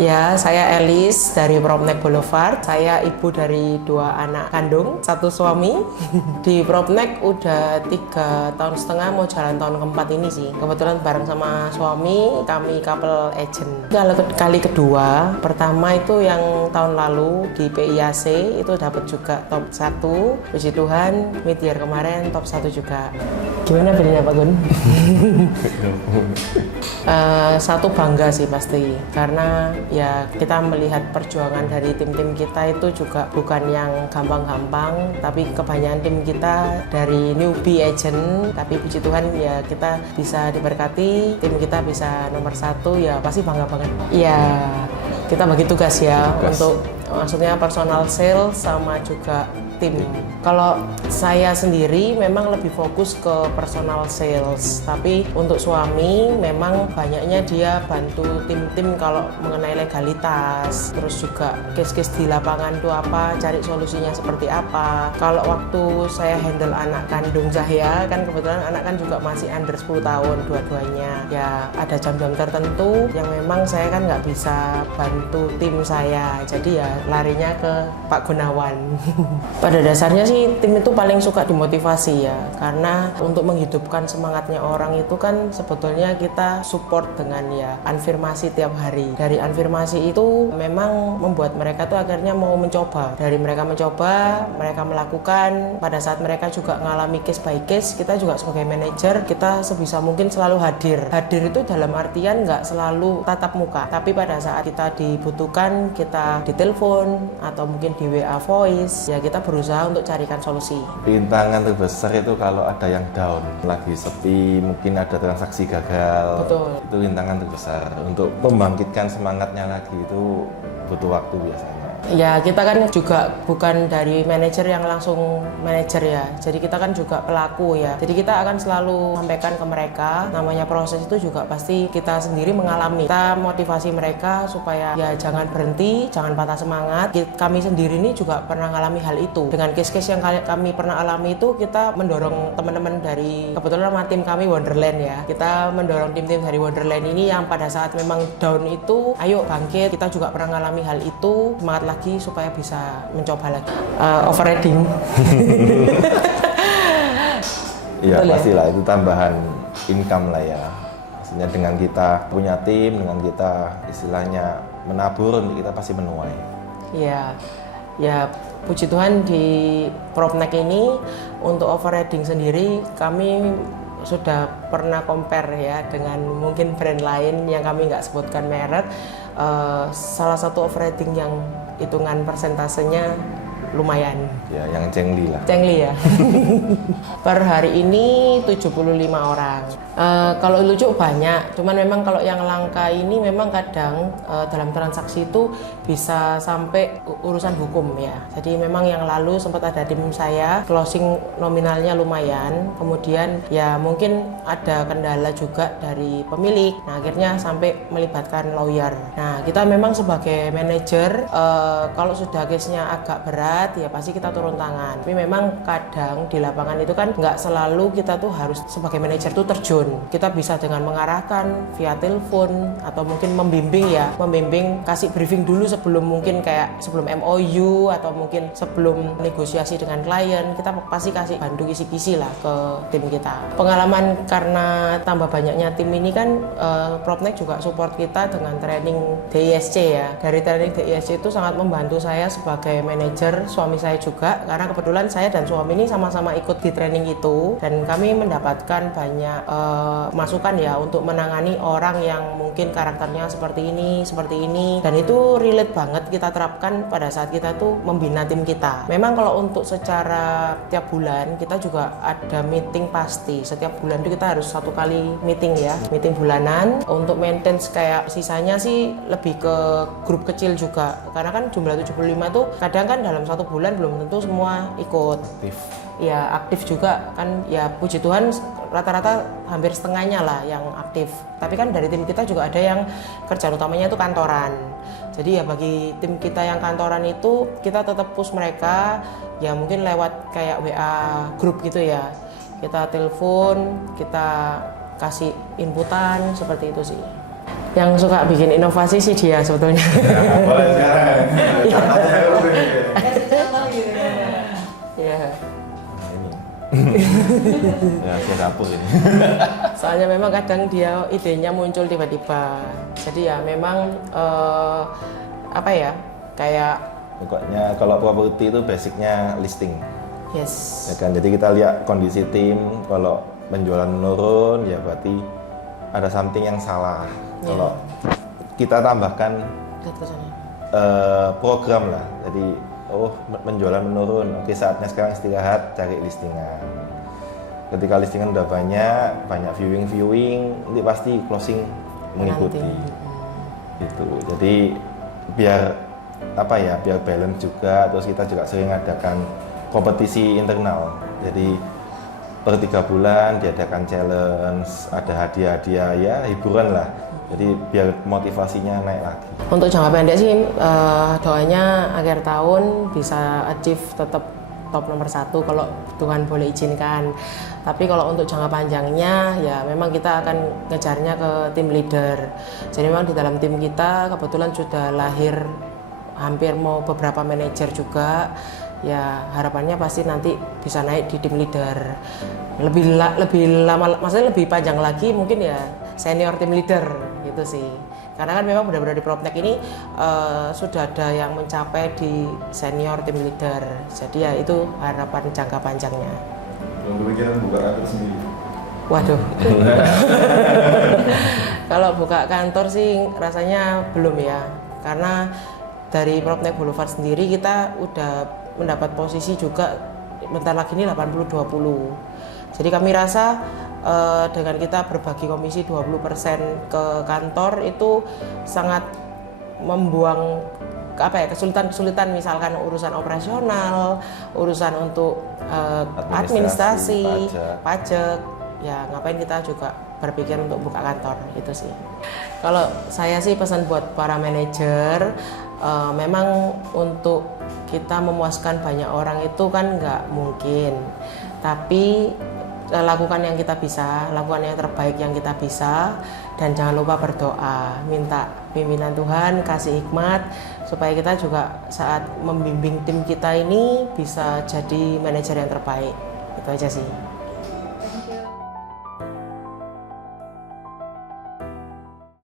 Ya, saya Elis dari Propnek Boulevard. Saya ibu dari 2 anak kandung, 1 suami. Di Propnek udah 3,5 tahun mau jalan tahun keempat ini sih. Kebetulan bareng sama suami, kami couple agent. Kalau kali kedua, pertama itu yang tahun lalu di PIAC itu dapat juga top 1. Puji Tuhan, mid-year kemarin top 1 juga. Gimana feelingnya Pak Gun? Satu bangga sih pasti, karena ya kita melihat perjuangan dari tim-tim kita itu juga bukan yang gampang-gampang, tapi kebanyakan tim kita dari newbie agent, tapi puji Tuhan ya kita bisa diberkati, tim kita bisa nomor 1, ya pasti bangga banget. Ya kita bagi tugas ya untuk maksudnya personal sales sama juga tim. Kalau saya sendiri memang lebih fokus ke personal sales, tapi untuk suami memang banyaknya dia bantu tim-tim kalau mengenai legalitas, terus juga case-case di lapangan itu apa, cari solusinya seperti apa. Kalau waktu saya handle anak kandung Zahya, kan kebetulan anak kan juga masih under 10 tahun dua-duanya. Ya ada jam-jam tertentu yang memang saya kan nggak bisa bantu tim saya, jadi ya larinya ke Pak Gunawan. Pada dasarnya sih tim itu paling suka dimotivasi ya, karena untuk menghidupkan semangatnya orang itu kan sebetulnya kita support dengan ya afirmasi tiap hari. Dari afirmasi itu memang membuat mereka tuh akhirnya mau mencoba. Dari mereka mencoba, mereka melakukan, pada saat mereka juga ngalami case by case, kita juga sebagai manajer kita sebisa mungkin selalu hadir. Hadir itu dalam artian nggak selalu tatap muka, tapi pada saat kita dibutuhkan, kita ditelepon atau mungkin di WA voice, ya kita berusaha untuk carikan solusi. Rintangan terbesar itu kalau ada yang down, lagi sepi, mungkin ada transaksi gagal. Betul. Itu rintangan terbesar. Untuk membangkitkan semangatnya lagi itu butuh waktu biasanya. Ya kita kan juga bukan dari manajer yang langsung manajer ya, jadi kita kan juga pelaku ya, jadi kita akan selalu sampaikan ke mereka, namanya proses itu juga pasti kita sendiri mengalami. Kita motivasi mereka supaya ya jangan berhenti, jangan patah semangat. Kami sendiri ini juga pernah mengalami hal itu. Dengan case-case yang kami pernah alami itu, kita mendorong teman-teman dari, kebetulan sama tim kami Wonderland ya, kita mendorong tim-tim dari Wonderland ini yang pada saat memang down itu, ayo bangkit. Kita juga pernah mengalami hal itu, semangat lagi supaya bisa mencoba lagi. Overriding. Iya pastilah, itu tambahan income lah ya. Maksudnya dengan kita punya tim, dengan kita istilahnya menabur, kita pasti menuai. Iya, ya puji Tuhan di Propnek ini untuk overriding sendiri kami sudah pernah compare ya dengan mungkin brand lain yang kami nggak sebutkan merek. Salah satu overriding yang hitungan persentasenya lumayan. Ya, yang cengli lah. Cengli ya. Per hari ini 75 orang. Kalau lucu banyak, cuman memang kalau yang langka ini memang kadang dalam transaksi itu bisa sampai urusan hukum ya. Jadi memang yang lalu sempat ada tim saya closing nominalnya lumayan, kemudian ya mungkin ada kendala juga dari pemilik. Nah akhirnya sampai melibatkan lawyer. Nah kita memang sebagai manajer kalau sudah case-nya agak berat ya pasti kita turun tangan. Tapi memang kadang di lapangan itu kan nggak selalu kita tuh harus sebagai manajer tuh terjun. Kita bisa dengan mengarahkan via telepon atau mungkin membimbing ya, membimbing kasih briefing dulu sebelum mungkin kayak sebelum MOU atau mungkin sebelum negosiasi dengan klien, kita pasti kasih bantu kisi-kisi lah ke tim kita. Pengalaman karena tambah banyaknya tim ini kan Propnek juga support kita dengan training DISC ya. Dari training DISC itu sangat membantu saya sebagai manajer, suami saya juga, karena kebetulan saya dan suami ini sama-sama ikut di training itu dan kami mendapatkan banyak masukan ya untuk menangani orang yang mungkin karakternya seperti ini, dan itu relate banget kita terapkan pada saat kita tuh membina tim kita. Memang kalau untuk secara tiap bulan kita juga ada meeting pasti, setiap bulan itu kita harus 1 kali meeting ya, meeting bulanan untuk maintain. Kayak sisanya sih lebih ke grup kecil juga, karena kan jumlah 75 tuh kadang kan dalam 1 bulan belum tentu semua ikut. Ya aktif juga kan, ya puji Tuhan rata-rata hampir setengahnya lah yang aktif. Tapi kan dari tim kita juga ada yang kerjaan utamanya itu kantoran. Jadi ya bagi tim kita yang kantoran itu kita tetap push mereka ya mungkin lewat kayak WA grup gitu ya. Kita telepon, kita kasih inputan seperti itu sih. Yang suka bikin inovasi sih dia sebetulnya. Boleh sekarang. Kasih contoh gitu kan. Ya. Nah, ini. Ya, saya dapur ini. Soalnya memang kadang dia idenya muncul tiba-tiba. Jadi ya memang apa ya, kayak Pokoknya kalau properti itu basicnya listing. yes. Ya kan, jadi kita lihat kondisi tim, kalau penjualan menurun ya berarti ada something yang salah. Kalau kita tambahkan Lihat ke sana. program lah, jadi penjualan menurun, oke saatnya sekarang istirahat, cari listingan. Ketika listingan udah banyak viewing, nanti pasti closing mengikuti. Gitu. Jadi biar biar balance juga. Terus kita juga sering adakan kompetisi internal. Jadi per 3 bulan diadakan challenge, ada hadiah-hadiah ya hiburan lah. Jadi biar motivasinya naik lagi. Untuk jangka pendek sih doanya akhir tahun bisa achieve tetap top nomor 1 kalau Tuhan boleh izinkan. Tapi kalau untuk jangka panjangnya ya memang kita akan ngejarnya ke tim leader. Jadi memang di dalam tim kita kebetulan sudah lahir hampir mau beberapa manajer juga. Ya harapannya pasti nanti bisa naik di tim leader. Lebih lama, maksudnya lebih panjang lagi mungkin ya senior tim leader gitu sih. Karena kan memang benar-benar di Proptech ini sudah ada yang mencapai di senior tim leader. Jadi ya itu harapan jangka panjangnya. Belum kepikiran buka kantor sendiri? Waduh. Kalau buka kantor sih rasanya belum ya. Karena dari Proptech Boulevard sendiri kita udah mendapat posisi juga bentar lagi ini 80-20. Jadi kami rasa dengan kita berbagi komisi 20% ke kantor itu sangat membuang kesulitan misalkan urusan operasional, urusan untuk administrasi, pajak. Ya ngapain kita juga berpikir untuk buka kantor itu sih. Kalau saya sih pesan buat para manajer, memang untuk kita memuaskan banyak orang itu kan nggak mungkin. Tapi lakukan yang kita bisa, lakukan yang terbaik yang kita bisa, dan jangan lupa berdoa, minta pimpinan Tuhan kasih hikmat supaya kita juga saat membimbing tim kita ini bisa jadi manajer yang terbaik. Itu aja sih.